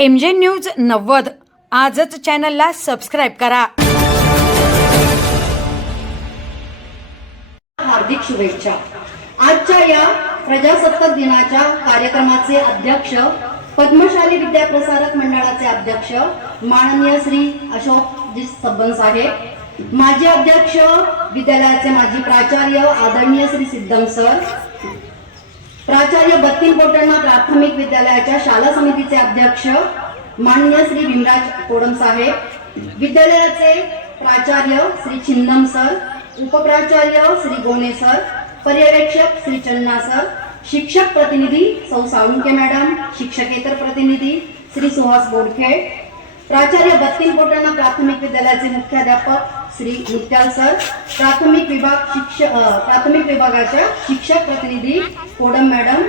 M जे news नव्वद. आजच चॅनलला सबस्क्राईब करा. हार्दिक शुभेच्छा. आजच्या या प्रजासत्ताक दिनाच्या कार्यक्रमाचे अध्यक्ष पद्मशाली विद्याप्रसारक मंडळाचे अध्यक्ष माननीय श्री अशोकजी सबन साहेब माजी अध्यक्ष विद्यालयाचे माजी प्राचार्य आदरणीय श्री सिद्धम सर प्राचार्य बत्तील कोटण्णा प्राथमिक विद्यालयाच्या शाला समितीचे अध्यक्ष माननीय श्री भीमराज कोडम साहेब विद्यालयाचे प्राचार्य श्री छिन्नम सर उपप्राचार्य श्री गोने सर पर्यवेक्षक श्री चन्ना सर शिक्षक प्रतिनिधी सौ साळुंके मॅडम शिक्षकेतर प्रतिनिधी श्री सुहास बोडखेड प्राचार्य बत्तीन कोटण्णा प्राथमिक विद्यालयाचे मुख्याध्यापक श्री मुत्याल सर प्राथमिक विभाग शिक्षक प्राथमिक विभागाच्या शिक्षक प्रतिनिधी कोडम मॅडम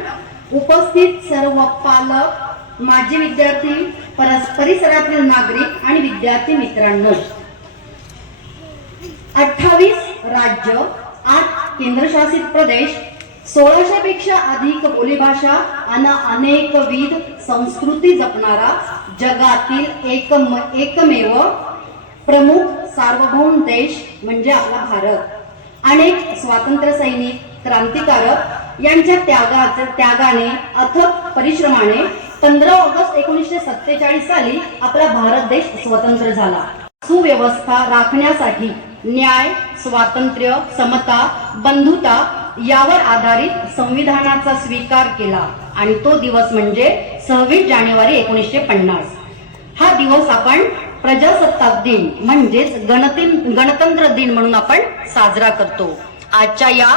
उपस्थित सर्व पालक माजी विद्यार्थी परिसरातील नागरिक आणि विद्यार्थी मित्रांनो. अठ्ठावीस राज्य आठ केंद्रशासित प्रदेश सोळाशे पेक्षा अधिक बोलीभाषा आणि अनेकविध संस्कृती जपणारा जगातील एक एकमेव प्रमुख सार्वभौम देश म्हणजे आपला भारत. अनेक स्वातंत्र्य सैनिक क्रांतिकारक यांच्या त्यागाचे त्यागाने अथक परिश्रमाने पंधरा ऑगस्ट एकोणीसशे सत्तेचाळीस साली आपला भारत देश स्वतंत्र झाला. सुव्यवस्था राखण्यासाठी न्याय स्वातंत्र्य समता बंधुता यावर आधारित संविधानाचा स्वीकार केला. आणि तो दिवस म्हणजे सव्वीस जानेवारी एकोणीसशे पन्नास. हा दिवस आपण प्रजासत्ताक दिन म्हणजेच गणतिन गणतंत्र दिन म्हणून आपण साजरा करतो. आजच्या या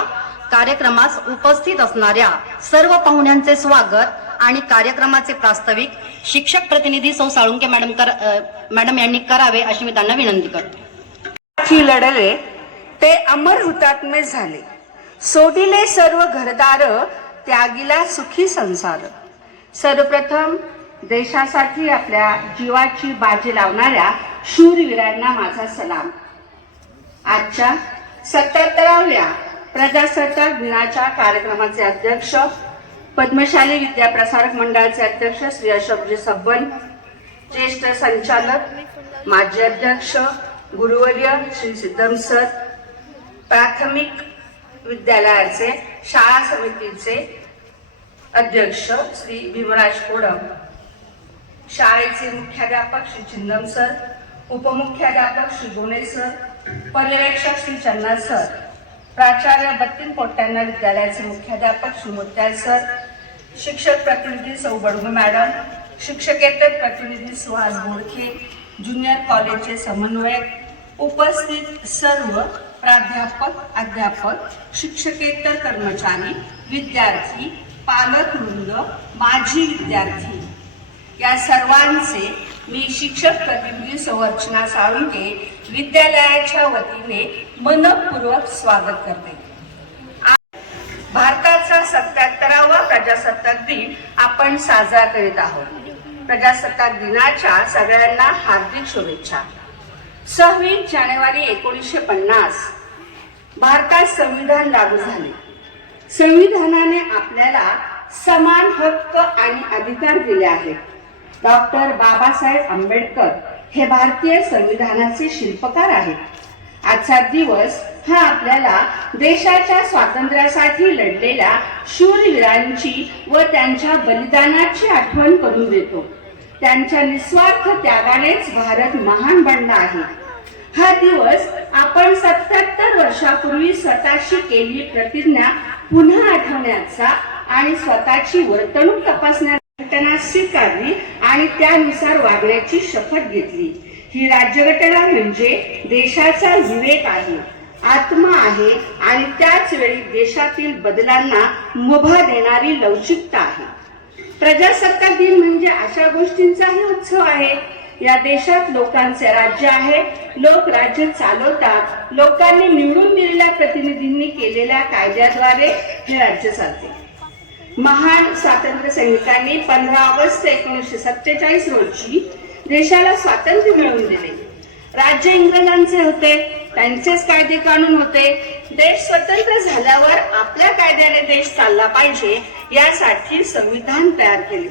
कार्यक्रमास उपस्थित असणाऱ्या सर्व पाहुण्यांचे स्वागत आणि कार्यक्रमाचे प्रास्ताविक शिक्षक प्रतिनिधी सौ साळुंके मॅडम कर मॅडम यांनी करावे अशी मी त्यांना विनंती करतो. लढले ते अमर हुतात्मे झाले. सोडिले सर्व घरदार त्यागीला सुखी संसार. सर्वप्रथम देशासाठी आपल्या जीवाची बाजी लावणाऱ्या शूरवीरांना माझा सलाम. आजच्या सत्याहत्तराव्या प्रजासत्ताक दिनाच्या कार्यक्रमाचे अध्यक्ष पद्मशाली विद्याप्रसारक मंडळाचे अध्यक्ष श्री अशोकजी सब्बन ज्येष्ठ संचालक माजी अध्यक्ष गुरुवर्य श्री सिद्धम सर प्राथमिक विद्यालयाचे शाळा समितीचे अध्यक्ष श्री भीमराज कोडम शाळेचे मुख्याध्यापक श्री चिंदम सर उपमुख्याध्यापक श्री गोणे सर पर्यवेक्षक श्री चन्ना सर प्राचार्य बत्तीन पोट्यांना विद्यालयाचे मुख्याध्यापक श्री मोत्याल सर शिक्षक प्रतिनिधी सौ बडगू मॅडम शिक्षकेतर प्रतिनिधी सुहास बोडखे ज्युनियर कॉलेजचे समन्वयक उपस्थित सर्व प्राध्यापक अध्यापक शिक्षकेतर कर्मचारी विद्यार्थी पालक वृंद माजी विद्यार्थी. या सर्वांचे मी शिक्षक प्रतिनिधी संरचना साळुंके विद्यालयाच्या वतीने मनपूर्वक स्वागत करते. भारताचा सत्याहत्तरावा प्रजासत्ताक दिन आपण साजरा करीत आहोत. प्रजासत्ताक दिनाच्या सगळ्यांना हार्दिक शुभेच्छा. सव्वीस जानेवारी एकोणीसशे पन्नास. भारतात संविधान लागू झाले. संविधानाने आपल्याला समान हक्क आणि अधिकार दिले आहेत. डॉक्टर बाबासाहेब आंबेडकर हे भारतीय संविधानाचे शिल्पकार आहेत. आजचा दिवस हा आपल्याला देशाच्या स्वातंत्र्यासाठी लढलेल्या शूरवीरांची व त्यांच्या बलिदानाची आठवण करून देतो. त्यांच्या निस्वार्थ त्यागानेच भारत महान बनला आहे. हा दिवस आपण सत्याहत्तर वर्षापूर्वी स्वतःशी केलेली प्रतिज्ञा पुन्हा आठवण्याचा आणि स्वतःची वर्तणूक तपासण्याची घटना स्वीकारली आणि त्यानुसार वागण्याची शपथ घेतली. ही राज्यघटना म्हणजे देशाचा विवेक आहे आत्मा आहे आणि त्याच वेळी देशातील बदलांना मुभा देणारी लवचिकता आहे. प्रजासत्ताक दिन म्हणजे अशा गोष्टींचाही उत्सव आहे. या देशात लोकांचे राज्य आहे. लोक राज्य चालवतात. लोकांनी निवडून दिलेल्या प्रतिनिधींनी केलेल्या कायद्याद्वारे हे राज्य चालते. महान स्वातंत्र्य सैनिकांनी पंधरा ऑगस्ट एकोणीसशे सत्तेचाळीस रोजी देशाला स्वातंत्र्य मिळवून दिले. राज्य इंग्रजांचे होते. त्यांचेच कायदे कानून होते. देश स्वतंत्र झाल्यावर आपल्या कायद्याने देश चालला पाहिजे यासाठी संविधान तयार केले.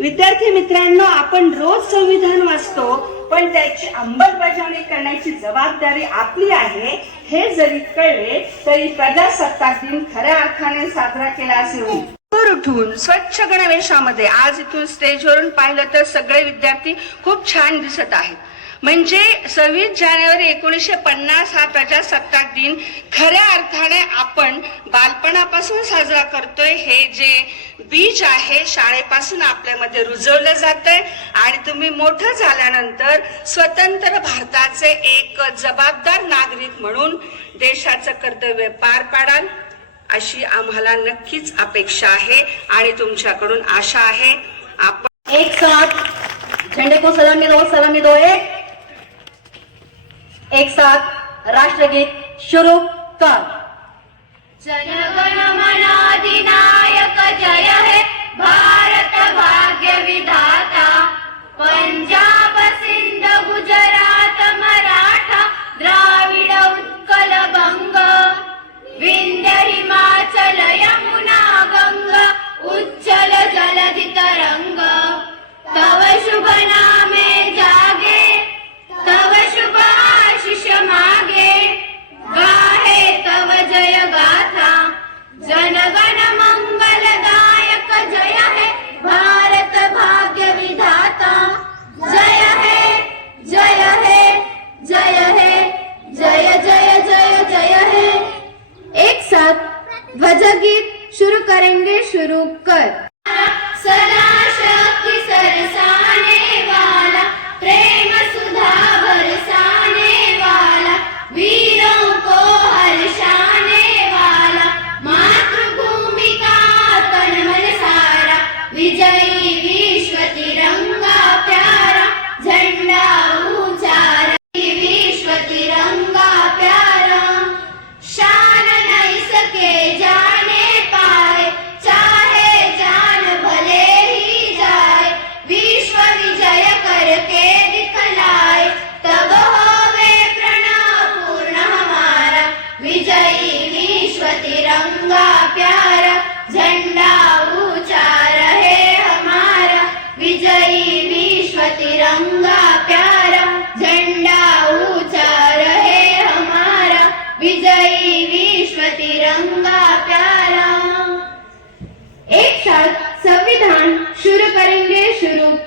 विद्यार्थी मित्रांनो आपण रोज संविधान वाचतो पण त्याची अंमलबजावणी करण्याची जबाबदारी आपली आहे. हे जरी कळले तरी प्रजासत्ताक दिन खऱ्या अर्थाने साजरा केला असे होईल उठून स्वच्छ गणवेशामध्ये आज इथून स्टेजवरून पाहिलं तर सगळे विद्यार्थी खूप छान दिसत आहेत. म्हणजे सव्वीस जानेवारी एकोणीसशे पन्नास हा प्रजासत्ताक दिन. खऱ्या अर्थाने आपण बालपणापासून साजरा करतोय. हे जे बीज आहे शाळेपासून आपल्यामध्ये रुजवलं जात आहे आणि तुम्ही मोठं झाल्यानंतर स्वतंत्र भारताचे एक जबाबदार नागरिक म्हणून देशाचं कर्तव्य पार पाडाल. अशी आम्हाला नक्कीच अपेक्षा आहे आणि तुमच्याकडून आशा आहे. आपण एक साथ. झंडे को सलामी दो सलामी दो एक. एक साथ राष्ट्रगीत शुरू कर. जनगण जय हे भारत भाग्य विधाता पंजाब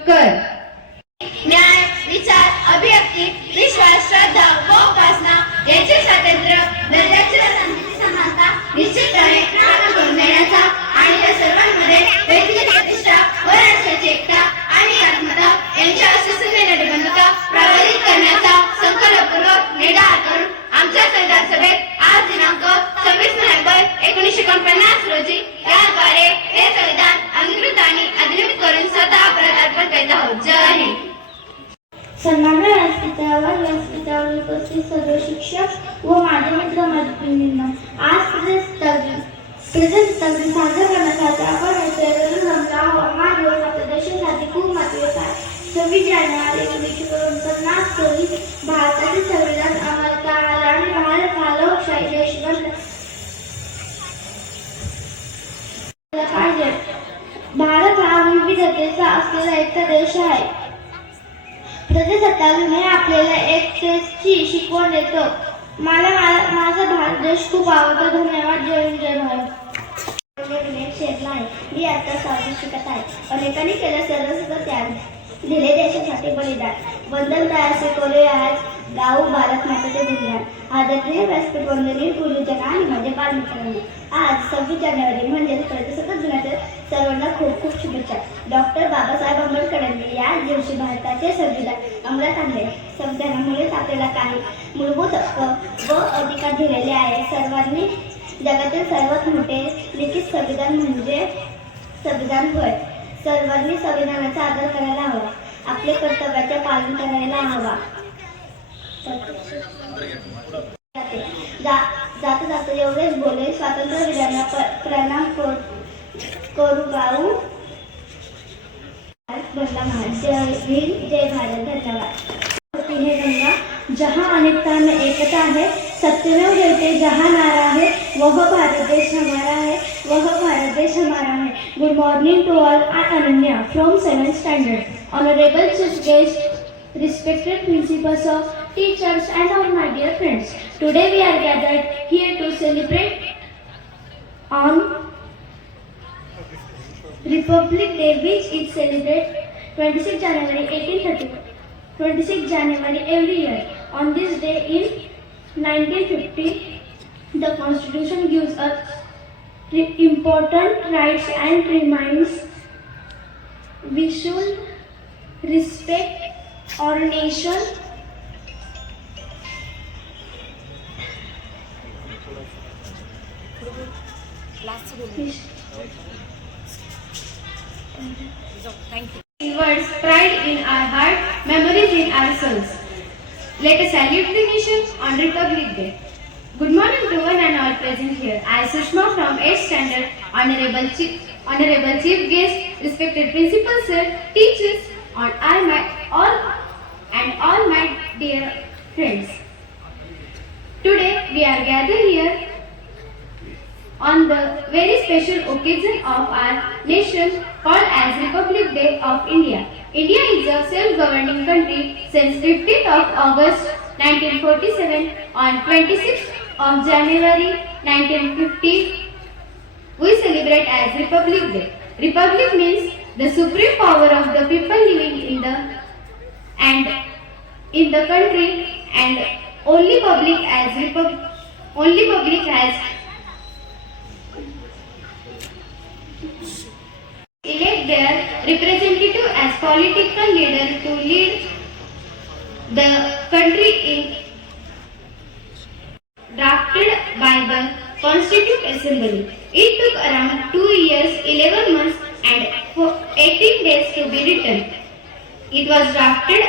कर। न्याय विचार अभिव्यक्ती विश्वास श्रद्धा व उपासना याचे स्वातंत्र्य दर्जाची संधीची समानता निश्चितपणे प्रारंभ करून देण्याचा आणि या सर्वांमध्ये व्यक्तिगत प्रतिष्ठा व राष्ट्राची एकता आणि आत्मता यांच्या अशस्त्र नटबंधता प्रभावित करण्याचा संकल्पपूर्वक निर्धार करून आमच्या संविधान सभेत आज दिनांक सव्वीस नोव्हेंबर एकोणीसशे एकोणपन्नास रोजी याद्वारे हे संविधान अंगीकृत आणि अधिनियमित करून स्वतः परत अर्पण करीत आहोत जय हिंद. सन्माननीय व्यासपीठावर व्यासपीठावर उपस्थित सर्व शिक्षक व माझे मित्र मैत्रिणींना आज प्रजासत्ताक दिन प्रजासत्ताक दिन साजरा करण्यासाठी आपण एकत्र जमलो आहोत दिवस आपल्या देशासाठी खूप महत्त्वाचा आहे. सव्वीस जानेवारी एकोणीसशे पन्नास रोजी भारताचे संविधान अंमलात आले आणि भारत हा लोकशाही देश बनला पाहिजे भारत हा विविधतेचा असलेला एक देश आहे. प्रजासत्ताक हे आपल्याला एकतेची शिकवण देतो. मला मा- माझा भारत देश खूप आवडतो. धन्यवाद. जय जय भारत. शेरला आहे मी आता सावधी शिकत आहे. अनेकांनी केलं सर्वस्व त्याग. दिले देशासाठी बलिदान. वंदन तयार करू आज. गाऊ भारत मातेचे गुणगान आदरणीय व्यासपीठ वंदनीय गुरुजन आणि माझे बालमित्रांनो आज सव्वीस जानेवारी म्हणजे प्रजासत्ताक दिनाच्या सर्वांना खूप खूप शुभेच्छा. डॉक्टर बाबासाहेब आंबेडकरांनी या दिवशी भारताचे संविधान अंमलात आणले. संविधानामुळेच आपल्याला काही मूलभूत हक्क व अधिकार दिलेले आहे. सर्वांनी जगातील सर्वात मोठे लिखित संविधान म्हणजे संविधान होय. सर्वांनी संविधानाचा आदर करायला हवा. आपले कर्तव्याचे पालन करायला हवा. जाता. जाता एवढेच बोले. स्वातंत्र्यवीरांना प्रणाम कर- जहाँ अनेकता में एकता है सत्यमेव जयते जहाँ नारा है वह भारत देश हमारा है वह भारत देश हमारा है good morning to all I Ananya from seven standard honourable chief guest respected principals of teachers and all my dear friends. Today we are gathered here to celebrate on republic day which is celebrated 26 january 1830 26 january every year. On this day in 1950 the constitution gives us important rights and reminds we should respect our nation words, pride in our heart, memories in our souls. Let us salute the nation on Republic Day. Good morning to one and all present here. I, Sushma from 8th Standard, Honorable Chief, Honorable Chief Guest, respected Principal Sir, teachers, and all my all and all my dear friends. Today we are gathered here on the very special occasion of our nation called as Republic Day of India. India is a self-governing country since 15th of August 1947 on 26th of January 1950 we celebrate as Republic Day. Republic means the supreme power of the people living in the and in the country and only public as only public as their representative as political leader to lead the country in drafted by the Constituent Assembly. It took around 2 years, 11 months and fo- 18 days to be written. It was drafted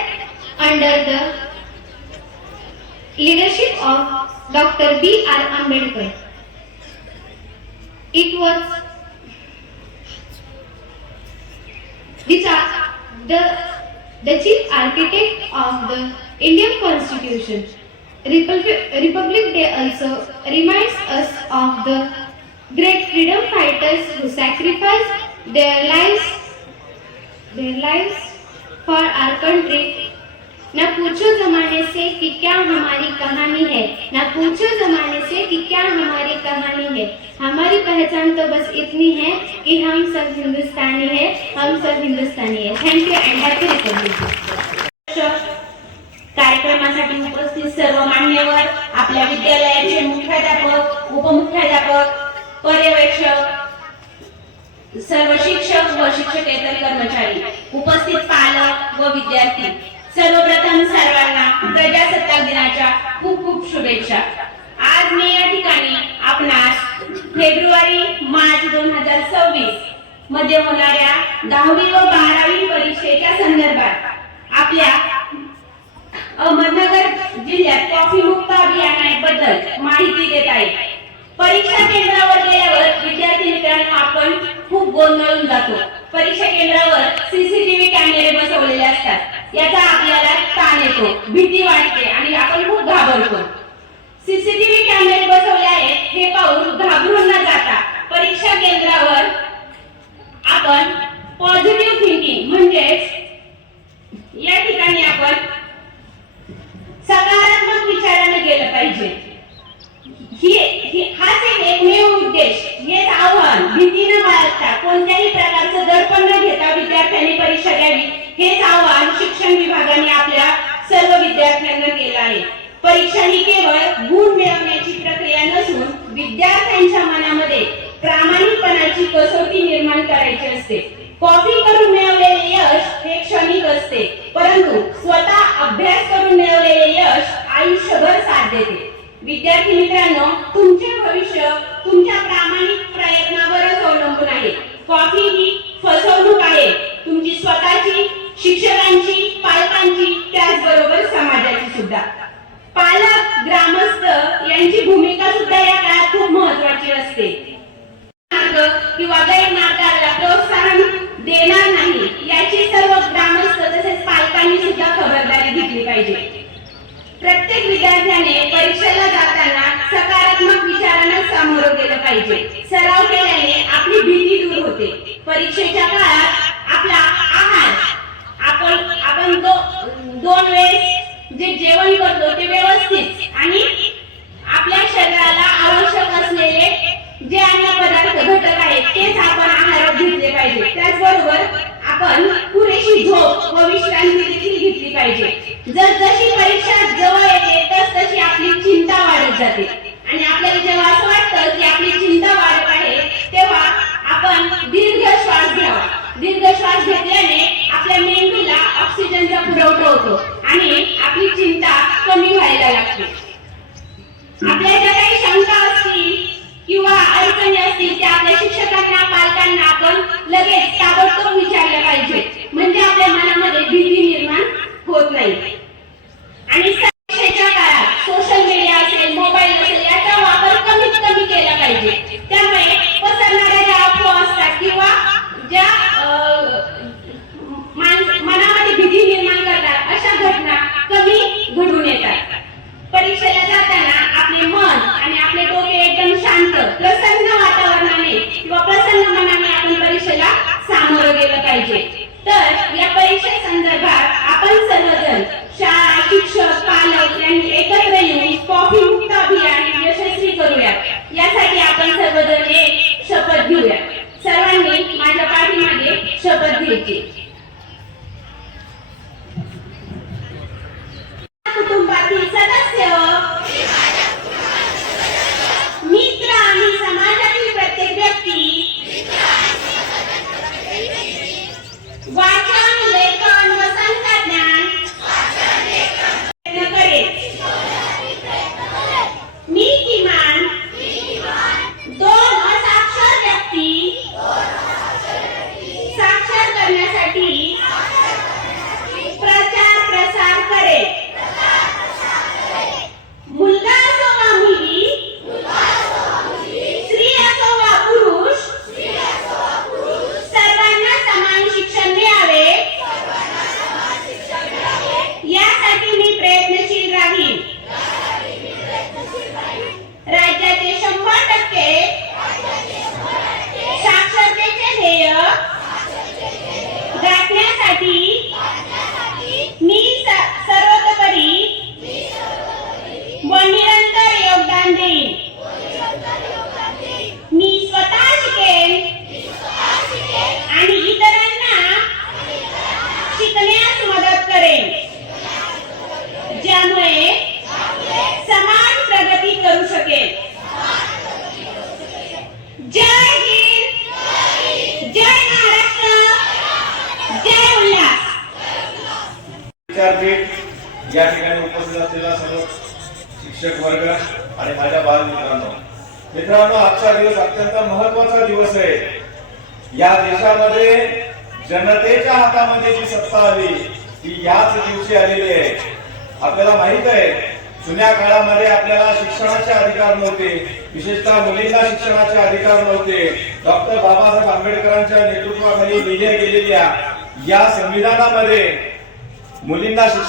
under the leadership of Dr. B. R. Ambedkar. It was which are the, the chief architect of the Indian Constitution. Republic, Republic Day also reminds us of the great freedom fighters who sacrificed their lives their lives for our country. न पूछो जमाने से कि क्या हमारी कहानी है। न पूछो जमाने से कि क्या हमारी कहानी है। हमारी पहचान तो बस इतनी है कि हम सब हिंदुस्तानी है हम सब हिंदुस्तानी है। Thank you and happy republic कार्यक्रमासाठी उपस्थित सर्व मान्यवर आपल्या विद्यालयाचे मुख्याध्यापक उपमुख्याध्यापक पर्यवेक्षक सर्व शिक्षक व शिक्षकेतर कर्मचारी उपस्थित पालक व विद्यार्थी. सर्वप्रथम सर्वांना प्रजासत्ताक दिनाच्या खूप खूप शुभेच्छा. आज मी या ठिकाणी आपणास फेब्रुवारी मार्च दोन हजार सव्वीसमध्ये होणाऱ्या दहावी व बारावी परीक्षा संदर्भात आपल्या अहमदनगर जिल्ह्यात कॉफी मुक्त अभियानाबद्दल माहिती देत आहे परीक्षा केंद्रावर गेल्यावर विद्यार्थी मित्रांनो आपण खूप गोंधळून जातो परीक्षा केंद्रावर सीसीटीव्ही कॅमेरे बसवलेले असतात याचा आपल्याला ताण येतो भीती वाटते आणि आपण खूप घाबरतो सीसीटीव्ही कॅमेरे बसवले आहेत हे पाहून घाबरून न जाता परीक्षा केंद्रावर आपण पॉझिटिव्ह थिंकिंग म्हणजेच या ठिकाणी आपण सकारात्मक विचाराने गेलं पाहिजे ही ही- हाच एक एकमेव उद्देश हेच आव्हान भीती न बाळगता कोणत्याही प्रकारचं दडपण न घेता विद्यार्थ्यांनी परीक्षा द्यावी हेच आव्हान शिक्षण विभागाने आपल्या सर्व विद्यार्थ्यांना केलं आहे परीक्षा ही केवळ गुण मिळवण्याची प्रक्रिया नसून विद्यार्थ्यांच्या मनामध्ये प्रामाणिकपणाची कसोटी निर्माण करायची असते. कॉपी करून मिळवलेले यश हे क्षणिक असते परंतु स्वतः अभ्यास करून मिळवलेले यश आयुष्यभर साथ देते. विद्यार्थी मित्रांनो तुमचे भविष्य तुमच्या प्रामाणिक प्रयत्नावरच अवलंबून आहे. कॉफी ही फसवणूक आहे. तुमची स्वतःची शिक्षकांची पालकांची त्याचबरोबर समाजाची सुद्धा. पालक ग्रामस्थ यांची भूमिका सुद्धा या काळात खूप महत्वाची असते. मार्ग किंवा गैरमार्गाला प्रोत्साहन देणार नाही याची सर्व ग्रामस्थ तसेच पालकांनी सुद्धा खबरदारी घेतली पाहिजे. प्रत्येक विद्यार्थ्याने परीक्षेला जाताना सकारात्मक विचार पाहिजे. सराव केल्याने आपली भीती दूर होते. परीक्षेच्या काळात आपला आहार आपण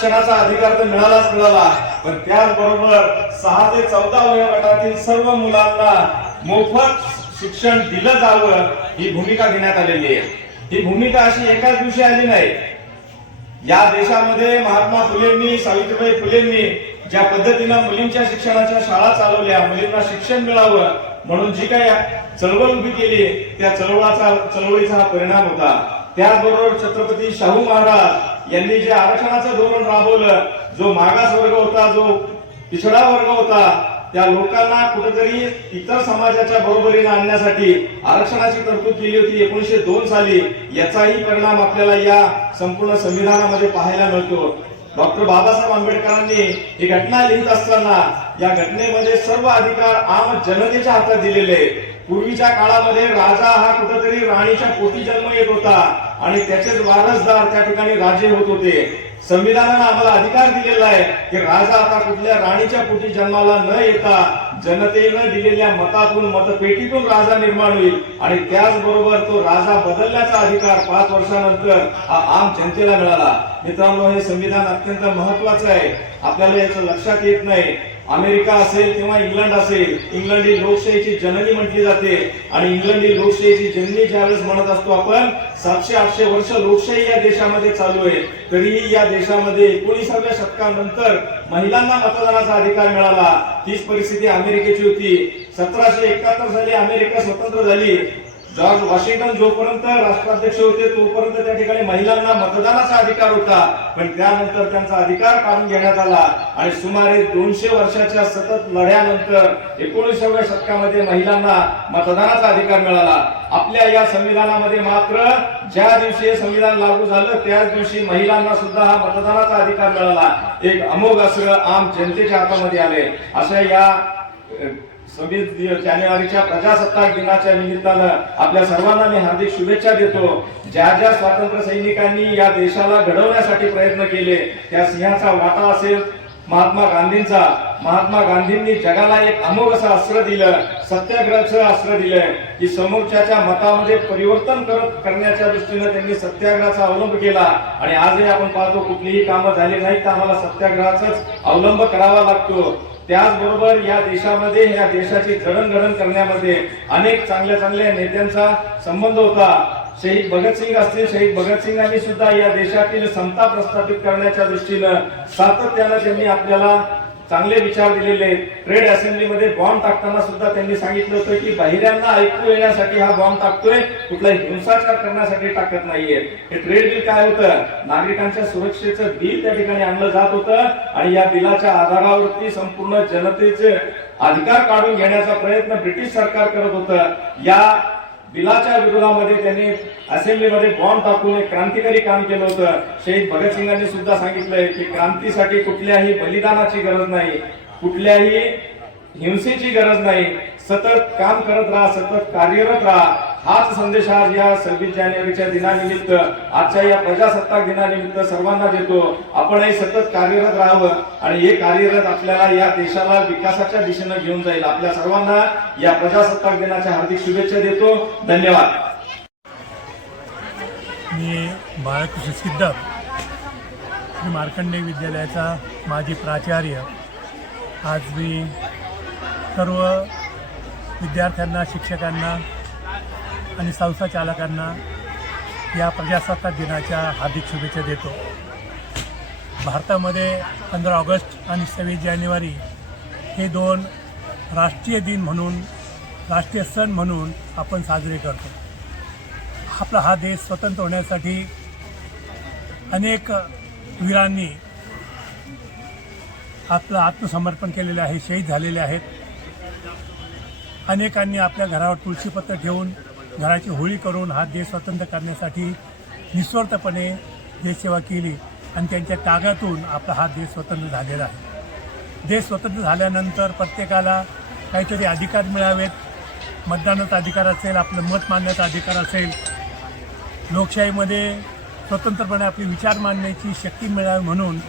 मुलींना अधिकार तर मिळालाच मिळाला. पण त्याचबरोबर सहा ते चौदा वयोगटातील सर्व मुलांना मोफत शिक्षण दिलं जावं ही भूमिका घेण्यात आलेली आहे. ही भूमिका अशी एकाच दिवशी आली नाही. या देशामध्ये महात्मा फुलेंनी सावित्रीबाई फुलेंनी ज्या पद्धतीनं मुलींच्या शिक्षणाच्या शाळा चालवल्या मुलींना शिक्षण मिळावं म्हणून जी काही चळवळ उभी केली त्या चळवळाचा चळवळीचा हा परिणाम होता. त्याचबरोबर छत्रपती शाहू महाराज यांनी जे आरक्षणाचं धोरण राबवलं जो मागास वर्ग होता जो पिछडा वर्ग होता त्या लोकांना कुठेतरी इतर समाजाच्या बरोबरीने आणण्यासाठी आरक्षणाची तरतूद केली होती एकोणीशे दोन साली. याचाही परिणाम आपल्याला या संपूर्ण संविधानामध्ये पाहायला मिळतो. डॉक्टर बाबासाहेब आंबेडकरांनी ही घटना लिहित असताना या घटनेमध्ये सर्व अधिकार आम जनतेच्या हातात दिलेले पूर्वीच्या काळामध्ये राजा हा कुठंतरी राणीच्या पोटी जन्म येत होता आणि त्याचेच वारसदार त्या ठिकाणी राजे होत होते. संविधानानं आम्हाला अधिकार दिलेला आहे की राजा आता कुठल्या राणीच्या पोटी जन्माला न येता जनतेनं दिलेल्या मतातून मतपेटीतून राजा निर्माण होईल आणि त्याचबरोबर तो राजा बदलण्याचा अधिकार पाच वर्षानंतर हा आम जनतेला मिळाला. मित्रांनो हे संविधान अत्यंत महत्वाचं आहे. आपल्याला याचं लक्षात येत नाही. अमेरिका असेल किंवा इंग्लंड असेल इंग्लंड ही लोकशाहीची जननी म्हटली जाते आणि इंग्लंड ही लोकशाहीची जननी ज्यावेळेस म्हणत असतो आपण सातशे आठशे वर्ष लोकशाही या देशामध्ये चालू आहे. तरीही या देशामध्ये एकोणीसाव्या शतकानंतर महिलांना मतदानाचा अधिकार मिळाला. तीच परिस्थिती अमेरिकेची होती. सतराशे एकाहत्तर साली अमेरिका स्वतंत्र झाली. जॉर्ज वॉशिंग्टन जोपर्यंत राष्ट्राध्यक्ष होते तोपर्यंत त्या ठिकाणी महिलांना मतदानाचा अधिकार होता. पण त्यानंतर त्यांचा अधिकार काढून घेण्यात आला. आणि सुमारे दोनशे वर्षाच्या सतत लढ्यानंतर एकोणीसाव्या शतकामध्ये महिलांना मतदानाचा अधिकार मिळाला. आपल्या या संविधानामध्ये मात्र ज्या दिवशी हे संविधान लागू झालं त्याच दिवशी महिलांना सुद्धा हा मतदानाचा अधिकार मिळाला. एक अमोघ असं आम जनतेच्या हातामध्ये आले. अशा या सव्वीस जानेवारीच्या प्रजासत्ताक दिनाच्या निमित्तानं आपल्या सर्वांना मी हार्दिक शुभेच्छा देतो. ज्या ज्या स्वातंत्र्य सैनिकांनी या देशाला घडवण्यासाठी प्रयत्न केले त्या सिंहाचा वाटा असेल महात्मा गांधींचा. महात्मा गांधींनी जगाला एक अमोघ असं अस्त्र दिलं सत्याग्रहाचं अस्त्र दिलंय की समोरच्या मतामध्ये परिवर्तन करत करण्याच्या दृष्टीनं त्यांनी सत्याग्रहाचा अवलंब केला. आणि आजही आपण पाहतो कुठलीही कामं झाली नाहीत तर आम्हाला सत्याग्रहाचाच अवलंब करावा लागतो. त्याचबरोबर या देशामध्ये या देशाची जडणघडण करण्यामध्ये अनेक चांगल्या चांगल्या नेत्यांचा संबंध होता. शहीद भगतसिंग असतील शहीद भगतसिंगांनी सुद्धा या देशातील समता प्रस्थापित करण्याच्या दृष्टीनं सातत्यानं त्यांनी आपल्याला चांगले विचार दिलेले आहेत. ट्रेड असेंब्लीमध्ये बॉम्ब टाकताना सुद्धा त्यांनी सांगितलं होतं की बाहेऱ्यांना ऐकू येण्यासाठी हा बॉम्ब टाकतोय. कुठलाही हिंसाचार करण्यासाठी टाकत नाहीये. हे ट्रेड बिल काय होतं? नागरिकांच्या सुरक्षेचं बिल त्या ठिकाणी आणलं जात होतं आणि या बिलाच्या आधारावरती संपूर्ण जनतेचे अधिकार काढून घेण्याचा प्रयत्न ब्रिटिश सरकार करत होतं. या बिलाच्या विरोधामध्ये त्यांनी असेंब्लीमध्ये बॉम्ब टाकून एक क्रांतिकारी काम केलं होतं. शहीद भगतसिंगांनी सुद्धा सांगितलंय की क्रांतीसाठी कुठल्याही बलिदानाची गरज नाही. कुठल्याही हिंसेची गरज नाही. सतत काम करत राहा सतत कार्यरत राहा. हाच संदेश आज या सव्वीस जानेवारीच्या दिनानिमित्त आजच्या या प्रजासत्ताक दिनानिमित्त सर्वांना देतो. आपणही सतत कार्यरत राहावं आणि हे कार्यरत आपल्याला या देशाला विकासाच्या दिशेनं घेऊन जाईल. आपल्या सर्वांना या प्रजासत्ताक दिनाच्या हार्दिक शुभेच्छा देतो. धन्यवाद. मी बाळकृष्ण सिद्धप श्री मार्कंडे विद्यालयाचा माजी प्राचार्य. आज मी सर्व विद्यार्थ्यांना शिक्षकांना आणि संस्था चालकांना या प्रजासत्ताक दिनाच्या हार्दिक शुभेच्छा देतो. भारतामध्ये पंधरा ऑगस्ट आणि सव्वीस जानेवारी हे दोन राष्ट्रीय दिन म्हणून राष्ट्रीय सण म्हणून आपण साजरे करतो. आपला हा देश स्वतंत्र होण्यासाठी अनेक वीरांनी आपलं आत्मसमर्पण केलेले आहे शहीद झालेले आहेत. अनेकांनी आपल्या घरावर तुळशीपत्र ठेवून घराची होळी करून हा देश स्वतंत्र करण्यासाठी निस्वार्थपणे देशसेवा केली आणि त्यांच्या त्यागातून आपला हा देश स्वतंत्र झालेला आहे. देश स्वतंत्र झाल्यानंतर प्रत्येकाला काहीतरी अधिकार मिळावेत. मतदानाचा अधिकार असेल आपलं मत मांडण्याचा अधिकार असेल. लोकशाहीमध्ये स्वतंत्रपणे आपले विचार मांडण्याची शक्ती मिळावी म्हणून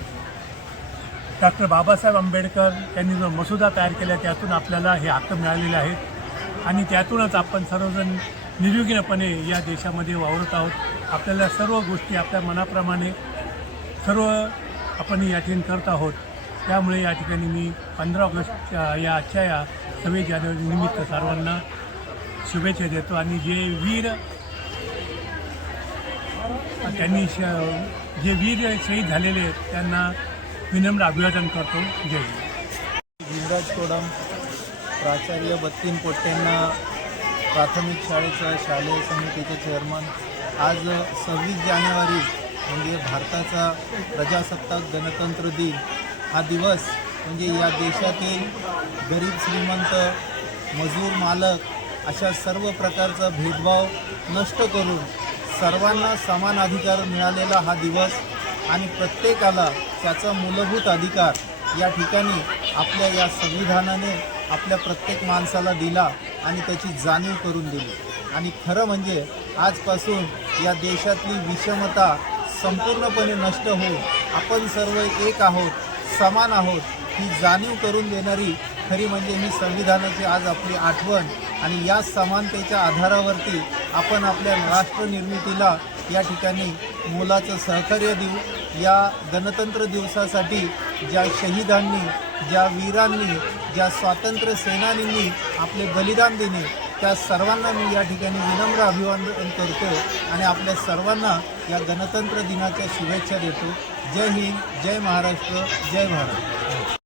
डॉक्टर बाबासाहेब आंबेडकर यांनी जो मसुदा तयार केला त्यातून आपल्याला हे हक्क मिळालेले आहेत. आणि त्यातूनच आपण सर्वजण निर्विघ्नपणे या देशामध्ये वावरत आहोत. आपल्याला सर्व गोष्टी आपल्या मनाप्रमाणे सर्व आपण या ठिकाणी करत आहोत. त्यामुळे या ठिकाणी मी पंधरा ऑगस्टच्या या आजच्या या सव्वीस जानेवारी निमित्त सर्वांना शुभेच्छा देतो. आणि जे वीर त्यांनी श जे वीर शहीद झालेले आहेत त्यांना विनम्र अभिवादन करतो. जय युवराज कोडम प्राचार्य बत्तीन पोट्टेंना प्राथमिक शाळेचा शालेय समितीचे चेअरमन आज सव्वीस जानेवारी म्हणजे भारताचा प्रजासत्ताक गणतंत्र दिन. हा दिवस म्हणजे या देशातील गरीब श्रीमंत मजूर मालक अशा सर्व प्रकारचा भेदभाव नष्ट करून सर्वांना समान अधिकार मिळालेला हा दिवस आणि प्रत्येकाला त्याचा मूलभूत अधिकार या ठिकाणी आपल्या या संविधानाने आपल्या प्रत्येक माणसाला दिला आणि त्याची जाणीव करून दिली. आणि खरं म्हणजे आजपासून या देशातली विषमता संपूर्णपणे नष्ट होऊन आपण सर्व एक आहोत समान आहोत ही जाणीव करून देणारी खरी म्हणजे ही संविधानाची आज आपली आठवण आणि या समानतेच्या आधारावरती आपण आपल्या राष्ट्र निर्मितीला या ठिकाणी मोलाचं सहकार्य देऊ. या गणतंत्र दिवसासाठी ज्या शहीदांनी ज्या वीरांनी ज्या स्वातंत्र्य सेनानींनी आपले बलिदान दिले त्या सर्वांना मी या ठिकाणी विनम्र अभिवादन करतो आणि आपल्या सर्वांना या गणतंत्र दिनाच्या शुभेच्छा देतो. जय हिंद जय महाराष्ट्र जय भारत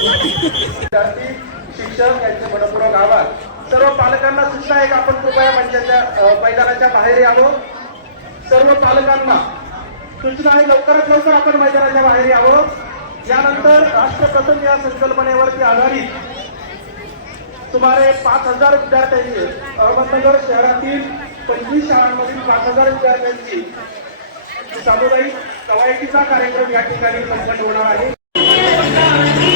विद्यार्थी शिक्षक यांचे मनपूर्वक आभार सर्व पालकांना सूचना एक आपण कृपया मंचाच्या अ, मैदानाच्या बाहेर यावं सर्व पालकांना सूचना आहे लवकरात लवकर आपण मैदानाच्या बाहेर यावं. यानंतर राष्ट्रप्रथम या संकल्पनेवरती आधारित सुमारे पाच हजार विद्यार्थ्यांची अहमदनगर शहरातील पंचवीस शाळांमधील पाच हजार विद्यार्थ्यांची सामुदायिक कवायतीचा कार्यक्रम या ठिकाणी संपन्न होणार आहे.